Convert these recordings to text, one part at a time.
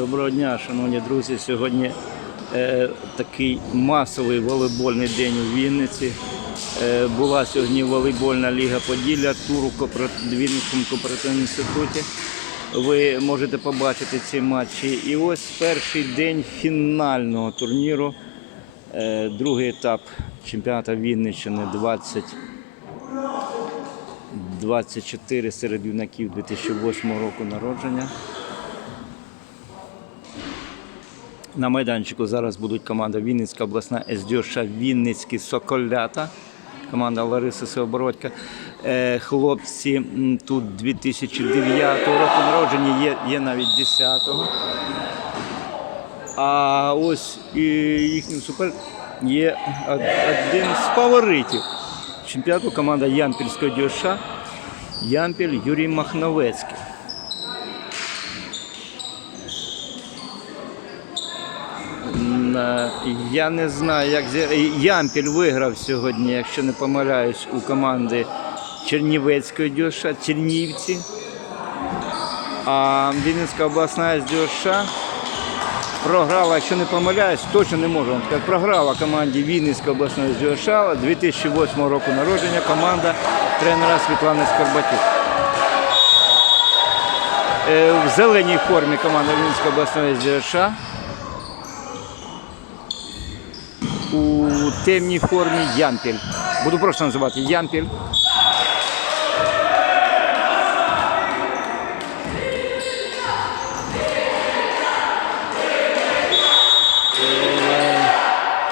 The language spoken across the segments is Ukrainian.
Доброго дня, шановні друзі. Сьогодні е, такий масовий волейбольний день у Вінниці. Е, була сьогодні волейбольна ліга Поділля, тур у Вінницькому кооперативному інституті. Ви можете побачити ці матчі. І ось перший день фінального турніру. Е, другий етап чемпіонату Вінниччини 20 24 серед юнаків 2008 року народження. На майданчику зараз будуть команда Вінницька обласна СДЮШ Вінницькі Соколята. Команда Лариси Сеобородька. Е, Хлопці тут 2009 року народжені, є, є навіть 10-го. А ось і їхній супер є один з фаворитів чемпіонату команда Ямпільського ДЮШ Ямпіль Юрій Махновецький. М, е, Я не знаю, як Ямпіль виграв сьогодні, якщо не помиляюсь, у команди Чернівецької ДЮШ, Чернівці. А Вінницька обласна ДЮШ програла, якщо не помиляюсь, точно не можу вам сказати, програла команді Вінницької обласної ДЮШ 2008 року народження команда тренера Світлани Скорбатюк. Е, В зеленій формі команда Вінницької обласної ДЮШ. У темній формі Ямпіль. Буду просто називати Ямпіль.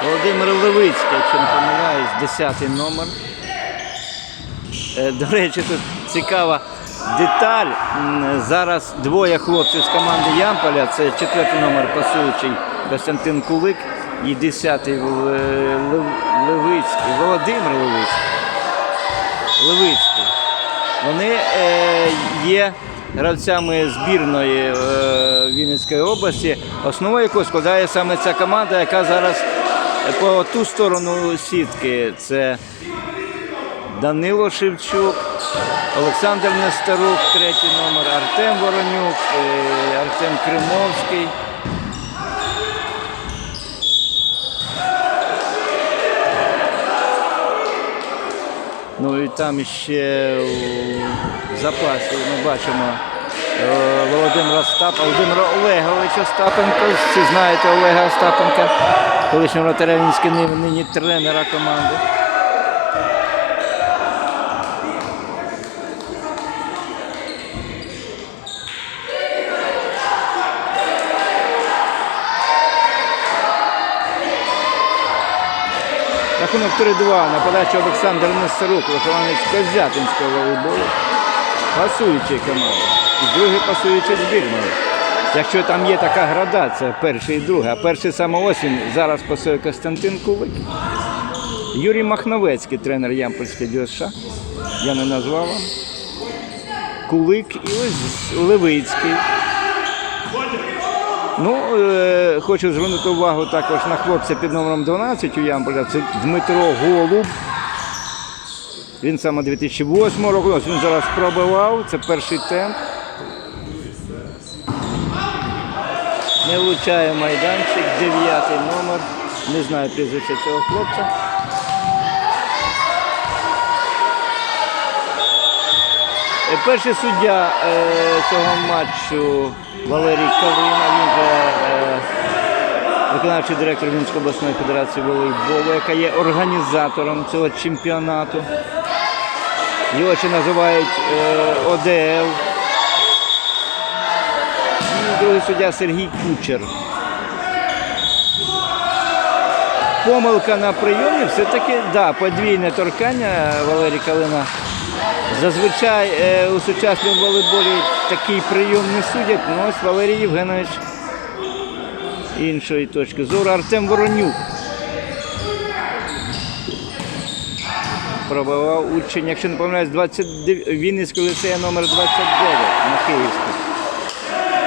Володимир Левицький, якщо не помиляюсь, 10 номер. Е, До речі, тут цікава деталь. Зараз двоє хлопців з команди Ямполя. Це четвертий номер пасуючий Костянтин Кулик і 10-й Лев- Лев- Левицький, Володимир Левицький. Левицький. Вони е, є гравцями збірної е, Вінницької області, основою якої складає саме ця команда, яка зараз по ту сторону сітки. Це Данило Шевчук, Олександр Нестерук, третій номер, Артем Воронюк, е, Артем Кримовський. Ну і там ще в запасі ми бачимо е, Володимира Остап, Володимира Олеговича Остапенка. Всі знаєте Олега Остапенка, колишнього Теревінського нині тренера команди. Рахунок 3-2 на подачі Олександр Нестерук, вихованець Козятинського волейболу. Пасуючий команда. І другий пасуючий збірної. Якщо там є така градація, перший і другий, а перший саме осінь зараз пасує Костянтин Кулик. Юрій Махновецький, тренер Ямпольської ДЮСШ. Я не назвав вам. Кулик і ось Левицький. Ну, е, хочу звернути увагу також на хлопця під номером 12 у Ямполя. Це Дмитро Голуб. Він саме 2008 року. Він зараз пробивав. Це перший темп. Не влучає майданчик, дев'ятий номер. Не знаю прізвище цього хлопця. Перший суддя е, цього матчу Валерій Калина, він же е, виконавчий директор Вінської обласної федерації волейболу, яка є організатором цього чемпіонату. Його ще називають е, ОДЛ. І другий суддя Сергій Кучер. Помилка на прийомі все-таки, да, подвійне торкання Валерій Калина. Зазвичай е, у сучасному волейболі такий прийом не судять, ну ось Валерій Євгенович іншої точки зору. Артем Воронюк пробивав учень, якщо не помиляюсь, 29, Вінницького ліцея номер 29 на Київську.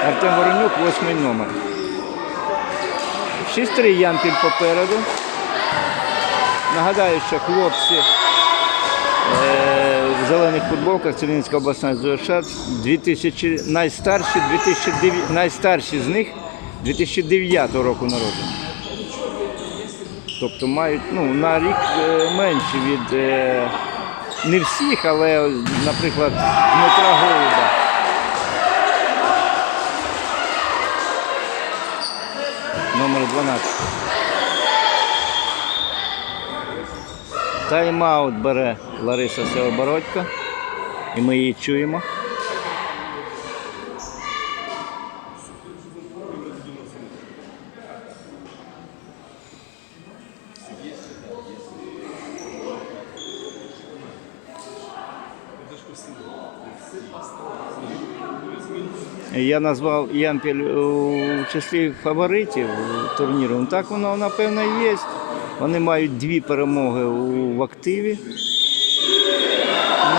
Артем Воронюк, восьмий номер. 6-3 Ямпіль попереду. Нагадаю, що хлопці зелених футболках це обласна ЗОШ, 2000, найстарші, 2009, найстарші з них 2009 року народження. Тобто мають ну, на рік е, менше від е, не всіх, але, наприклад, Дмитра Голуба. Номер 12. Тайм-аут бере Лариса Сеобородько. І ми її чуємо. Я назвав Ямпіль у числі фаворитів турніру. Ну, Так воно напевно є. Вони мають дві перемоги в активі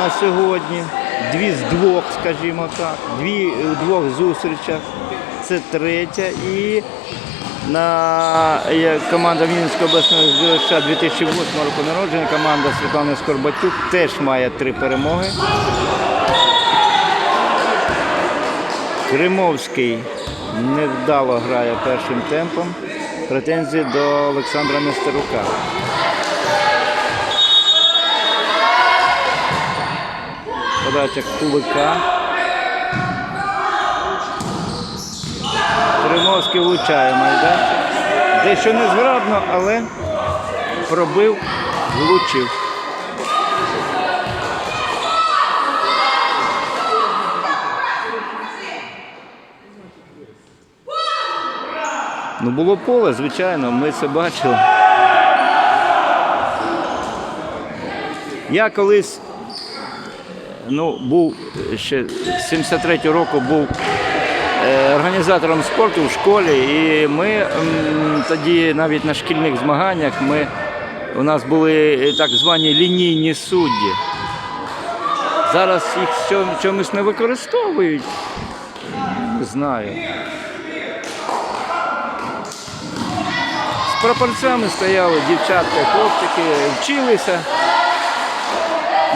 на сьогодні. Дві з двох, скажімо так, дві двох зустрічах. Це третя. І на команда Вінницького обласного ЗВШ 2008 року народження, команда Світлани Скорбатюк теж має три перемоги. Кримовський невдало грає першим темпом. Претензії до Олександра Нестерука. Подача кулика. Кримовський влучає майданчик. Дещо незграбно, але пробив, влучив. Ну було поле, звичайно, ми це бачили. Я колись ну, був ще з 73-го року був е, організатором спорту в школі, і ми тоді навіть на шкільних змаганнях ми, у нас були е, так звані лінійні судді. Зараз їх чомусь не використовують. Не знаю. З прапорцями стояли дівчатка, хлопчики, вчилися.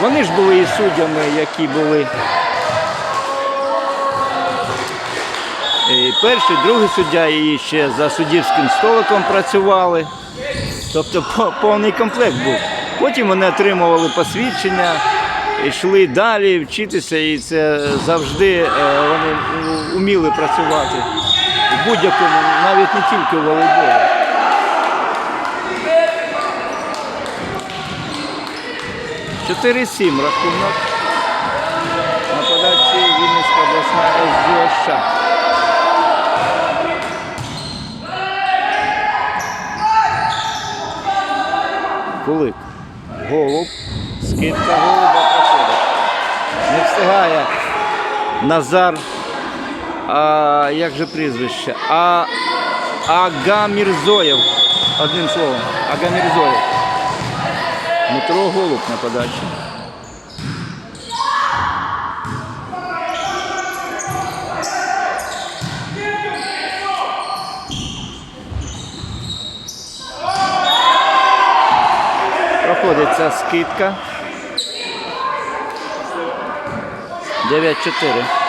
Вони ж були і суддями, які були. І перший, другий суддя і ще за суддівським столиком працювали. Тобто повний комплект був. Потім вони отримували посвідчення, йшли далі вчитися, і це завжди е, вони вміли працювати в будь-якому, навіть не тільки в волейболі. Чотири сім рахунок на подачі Вінницька обласна СДШ. Кулик. Голуб. Скидка голуба проходить. Не встигає Назар. А, як же прізвище? А, Агамірзоєв. Одним словом. Агамірзоєв. Дмитро Голуб на подачі. Проходить ця скидка. 9-4.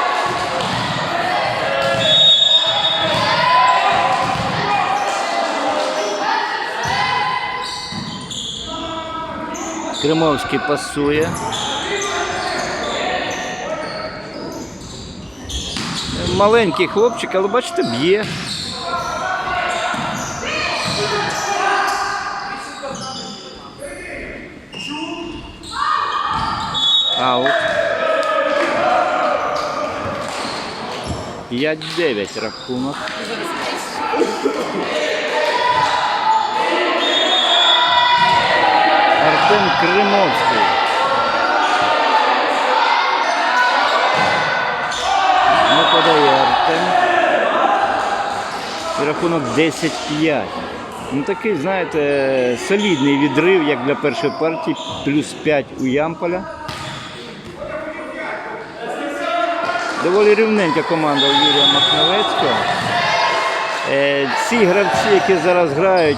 Кримовський пасує. Маленький хлопчик, але бачите, б'є. Аут. 5-9 рахунок. Артем Кримовський. Не подає Артем. І рахунок 10-5. Ну такий, знаєте, солідний відрив, як для першої партії, плюс 5 у Ямполя. Доволі рівненька команда у Юрія Махновецького. Е, Ці гравці, які зараз грають,